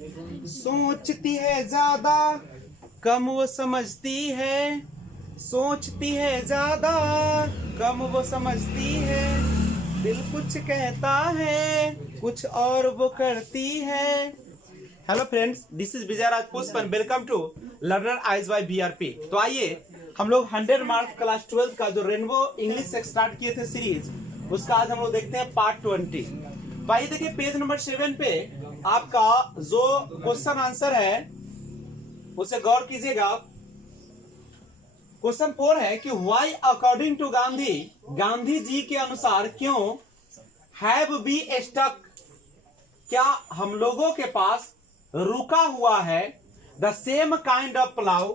सोचती है ज्यादा कम वो समझती है, सोचती है ज्यादा कम वो समझती है, दिल कुछ कहता है कुछ और वो करती है। Hello friends, this is Vijay Raj Pushp and welcome to learner eyes by BRP. तो आइए हम लोग 100 मार्क्स क्लास 12 का जो रेनबो इंग्लिश से स्टार्ट किए थे सीरीज, उसका आज हम लोग देखते हैं पार्ट 20। तो आइए देखिए पेज नंबर 7 पे आपका जो क्वेश्चन आंसर है उसे गौर कीजिएगा। क्वेश्चन 4 है कि why according to Gandhi, Gandhi ji के अनुसार क्यों, हैव बी स्टक, क्या हम लोगों के पास रुका हुआ है, the same kind of plough,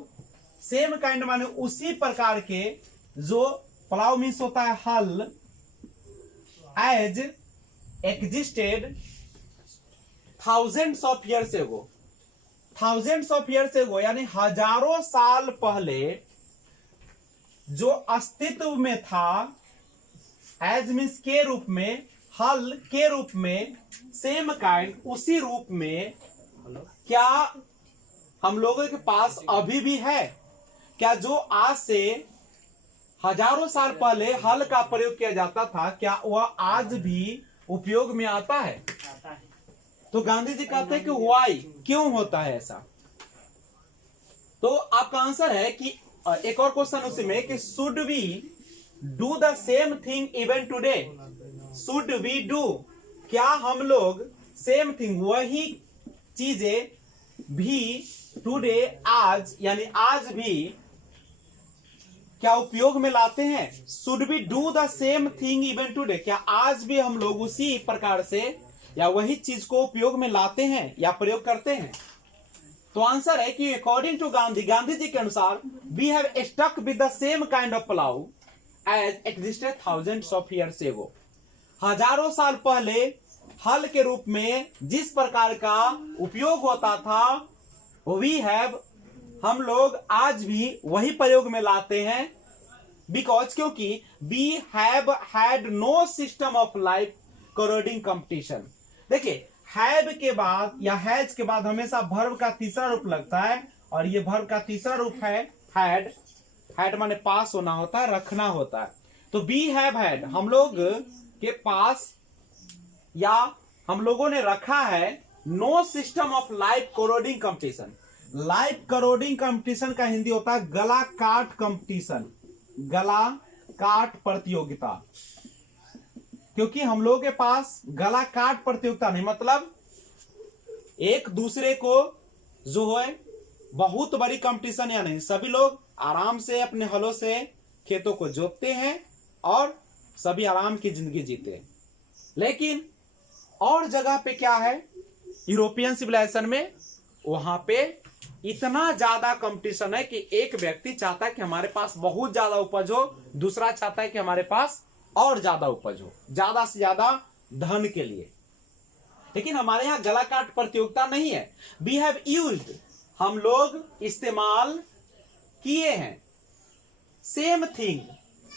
same kind माने उसी प्रकार के, जो प्लाउ मीन्स होता है हल, as existed thousands of years ago, thousands of years ago यानी हजारों साल पहले जो अस्तित्व में था, एज मीन्स के रूप में, हल के रूप में, सेम काइंड उसी रूप में, क्या हम लोगों के पास अभी भी है? क्या जो आज से हजारों साल पहले हल का प्रयोग किया जाता था, क्या वह आज भी उपयोग में आता है? तो गांधी जी कहते हैं कि व्हाई, क्यों होता है ऐसा। तो आपका आंसर है कि एक और क्वेश्चन उसी में कि should we do the same thing even today, should we do, क्या हम लोग सेम थिंग वही चीजें भी टुडे आज यानी आज भी क्या उपयोग में लाते हैं? Should we do the same thing even today, क्या आज भी हम लोग उसी प्रकार से या वही चीज को उपयोग में लाते हैं या प्रयोग करते हैं? तो आंसर है कि अकॉर्डिंग टू गांधी, गांधी जी के अनुसार, we have stuck with the same kind of plough as existed thousands of years ago, हजारों साल पहले हल के रूप में जिस प्रकार का उपयोग होता था, वी हैव, हम लोग आज भी वही प्रयोग में लाते हैं। बिकॉज, क्योंकि we have had no system of life corroding competition. देखिए, हैव के बाद या हैज के बाद हमेशा वर्ब का तीसरा रूप लगता है, और ये वर्ब का तीसरा रूप है हैड। हैड माने पास होना होता है, रखना होता है। तो वी हैव हैड, हम लोग के पास या हम लोगों ने रखा है, no system of life corroding competition. Life corroding competition का हिंदी होता है गला काट कंपटीशन, गला काट प्रतियोगिता। क्योंकि हम लोगों के पास गला काट प्रतियोगिता नहीं, मतलब एक दूसरे को जो है बहुत बड़ी कंपटीशन या नहीं, सभी लोग आराम से अपने हलों से खेतों को जोतते हैं और सभी आराम की जिंदगी जीते हैं। लेकिन और जगह पे क्या है, यूरोपियन सिविलाइजेशन में, वहां पे इतना ज्यादा कंपटीशन है कि एक व्यक्ति चाहता है कि हमारे पास बहुत ज्यादा उपज हो, दूसरा चाहता है कि हमारे पास और ज्यादा उपज हो, ज्यादा से ज्यादा धन के लिए। लेकिन हमारे यहां गला काट प्रतियोगिता नहीं है। वी हैव यूज्ड, हम लोग इस्तेमाल किए हैं, सेम थिंग,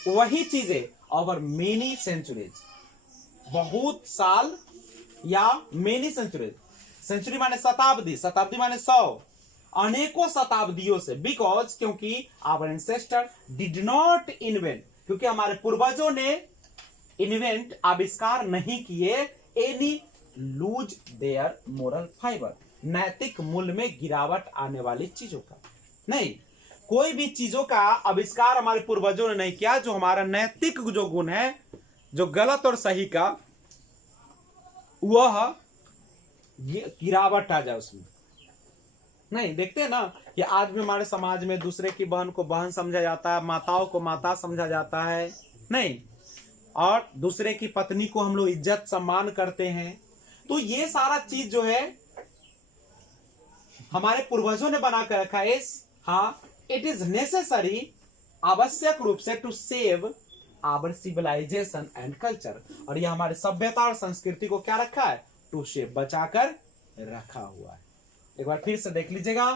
वही चीजें, ओवर मेनी सेंचुरीज, बहुत साल या मेनी सेंचुरीज, सेंचुरी माने शताब्दी, शताब्दी माने 100, अनेकों शताब्दियों से। बिकॉज, क्योंकि our ancestor did not invent, क्योंकि हमारे पूर्वजों ने इन्वेंट, आविष्कार नहीं किए, any lose their moral fibre, नैतिक मूल्य में गिरावट आने वाली चीजों का नहीं, कोई भी चीजों का आविष्कार हमारे पूर्वजों ने नहीं किया जो हमारा नैतिक जो गुण है, जो गलत और सही का, वह गिरावट आ जाए उसमें नहीं। देखते हैं ना कि आज भी हमारे समाज में दूसरे की बहन को बहन समझा जाता है, माताओं को माता समझा जाता है नहीं, और दूसरे की पत्नी को हम लोग इज्जत सम्मान करते हैं। तो ये सारा चीज जो है हमारे पूर्वजों ने बना कर रखा है। हाँ, इट इज नेसेसरी, आवश्यक रूप से, to save our civilisation and culture, और यह हमारे सभ्यता और संस्कृति को क्या रखा है, टू सेव, बचाकर रखा हुआ है। एक बार फिर से देख लीजिएगा।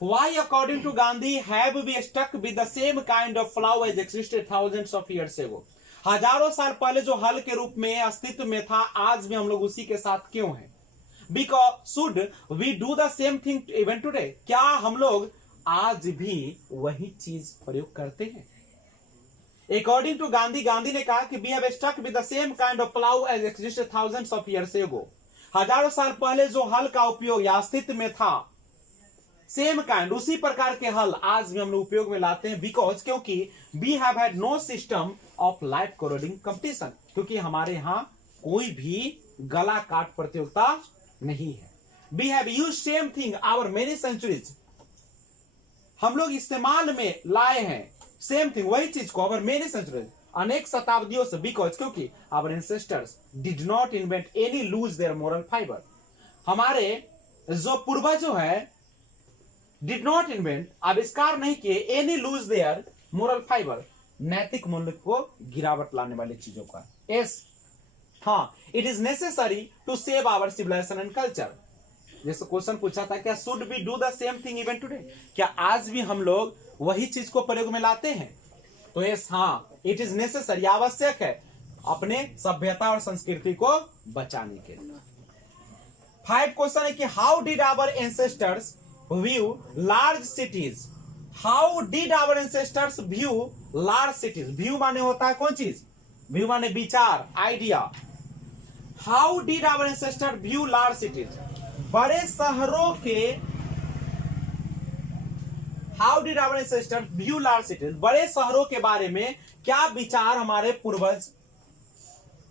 Why according to Gandhi have we stuck with the same kind of plow as existed thousands of years ago? हजारों साल पहले जो हल के रूप में अस्तित्व में था, आज भी हम लोग उसी के साथ क्यों हैं? Because should we do the same thing even today, क्या हम लोग आज भी वही चीज प्रयोग करते हैं? अकॉर्डिंग टू गांधी, गांधी ने कहा कि we have stuck with the same kind of plough as existed thousands of years ago. हजारों साल पहले जो हल का उपयोग या अस्तित्व में था, सेम काइंड, उसी प्रकार के हल आज भी हम लोग उपयोग में लाते हैं। बिकॉज, क्योंकि we have had no system of life corroding competition, क्योंकि हमारे यहां कोई भी गला काट प्रतियोगिता नहीं है। We have use same thing our many centuries, हम लोग इस्तेमाल में लाए हैं सेम थिंग, वही चीज को आवर मेनी सेंचुरीज, अनेक शताब्दियों से। बिकॉज, क्योंकि our ancestors did not invent any lose their moral fibre, हमारे जो पूर्वजों है डिड नॉट इन्वेंट, आविष्कार नहीं किए, any lose their moral fibre, नैतिक मूल्य को गिरावट लाने वाली चीजों का। एस हाँ, it is necessary to save our civilisation and culture. जैसे क्वेश्चन पूछा था, क्या should we do the same thing even today, क्या आज भी हम लोग वही चीज को प्रयोग में लाते हैं? तो यस हाँ, इट इज नेसेसरी, आवश्यक है अपने सभ्यता और संस्कृति को बचाने के लिए। 5 क्वेश्चन है कि how did our ancestors view large cities, how did our ancestors view large cities, view माने होता है कौन चीज, व्यू माने विचार, idea. How did our ancestor view large cities, बड़े शहरों के, how did our ancestor view large cities, बड़े शहरों के बारे में क्या विचार हमारे पूर्वज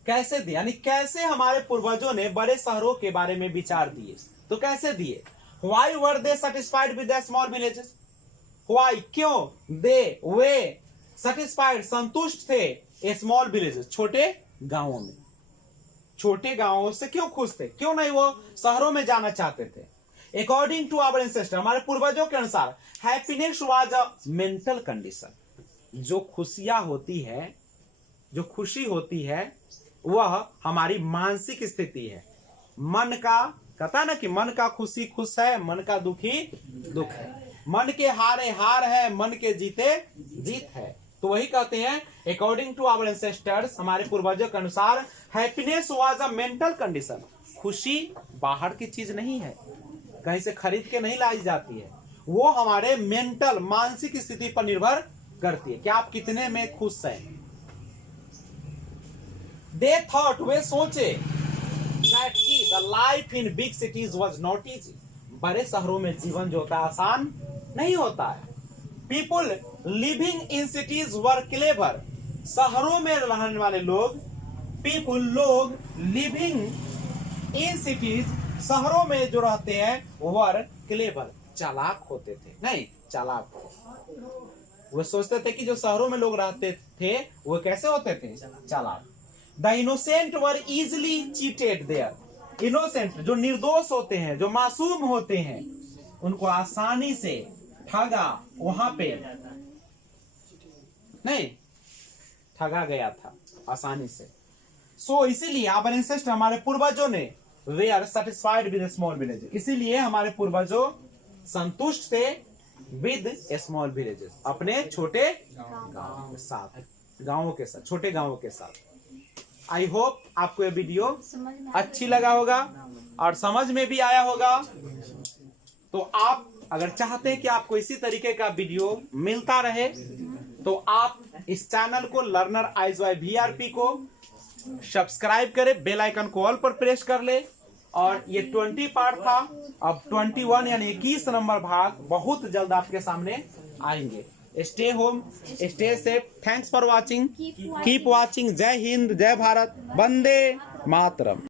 कैसे दिए, यानी कैसे हमारे पूर्वजों ने बड़े शहरों के बारे में विचार दिए, तो कैसे दिए? Why were they satisfied with the small villages? Why, क्यों? They, वे satisfied, संतुष्ट थे स्मॉल विलेजेस, छोटे गांवों में, छोटे गांवों से क्यों खुश थे, क्यों नहीं वो शहरों में जाना चाहते थे? अकॉर्डिंग टू आवर एंसेस्टर, हमारे पूर्वजों के अनुसार, happiness was a mental condition, जो खुशियां होती है, जो खुशी होती है, वह हमारी मानसिक स्थिति है। मन का, कहता ना कि मन का खुशी खुश है, मन का दुखी दुख है, मन के हारे हार है, मन के जीते जीत है। तो वही कहते हैं, अकॉर्डिंग टू आवर एंसेस्टर्स, हमारे पूर्वजों के अनुसार, happiness was a mental condition, खुशी बाहर की चीज नहीं है, कहीं से खरीद के नहीं लाई जाती है, वो हमारे मेंटल, मानसिक स्थिति पर निर्भर करती है कि आप कितने में खुश हैं। दे थॉट, वे सोचे, that the life in big cities was not easy, बड़े शहरों में जीवन जो होता है आसान नहीं होता है। People living in cities were clever, शहरों में रहने वाले लोग, people, लोग living in cities, शहरों में जो रहते हैं, were clever, चालाक होते थे, नहीं चालाक, वो सोचते थे कि जो शहरों में लोग रहते थे वो कैसे होते थे, चालाक। The innocent were easily cheated there, innocent जो निर्दोष होते हैं, जो मासूम होते हैं, उनको आसानी से ठगा, वहां पे नहीं ठगा गया था आसानी से। सो इसीलिए आवर एंसेस्टर, हमारे पूर्वजों ने, वे are satisfied with small village, इसीलिए हमारे पूर्वजों संतुष्ट थे विद स्मॉल विलेजेस, अपने छोटे गांवों के साथ, गांवों के साथ, छोटे गांवों के साथ। आई होप आपको ये वीडियो अच्छी लगा होगा और समझ में भी आया होगा। तो आप अगर चाहते हैं कि आपको इसी तरीके का वीडियो मिलता रहे, तो आप इस चैनल को, लर्नर आईज बाय VRP को सब्सक्राइब करें, बेल आइकन को ऑल पर प्रेस कर ले। और ये 20 पार्ट था, अब 21 यानी 21 नंबर भाग बहुत जल्द आपके सामने आएंगे। Stay home, stay safe, thanks for watching, keep watching. जय हिंद, जय भारत, वंदे मातरम।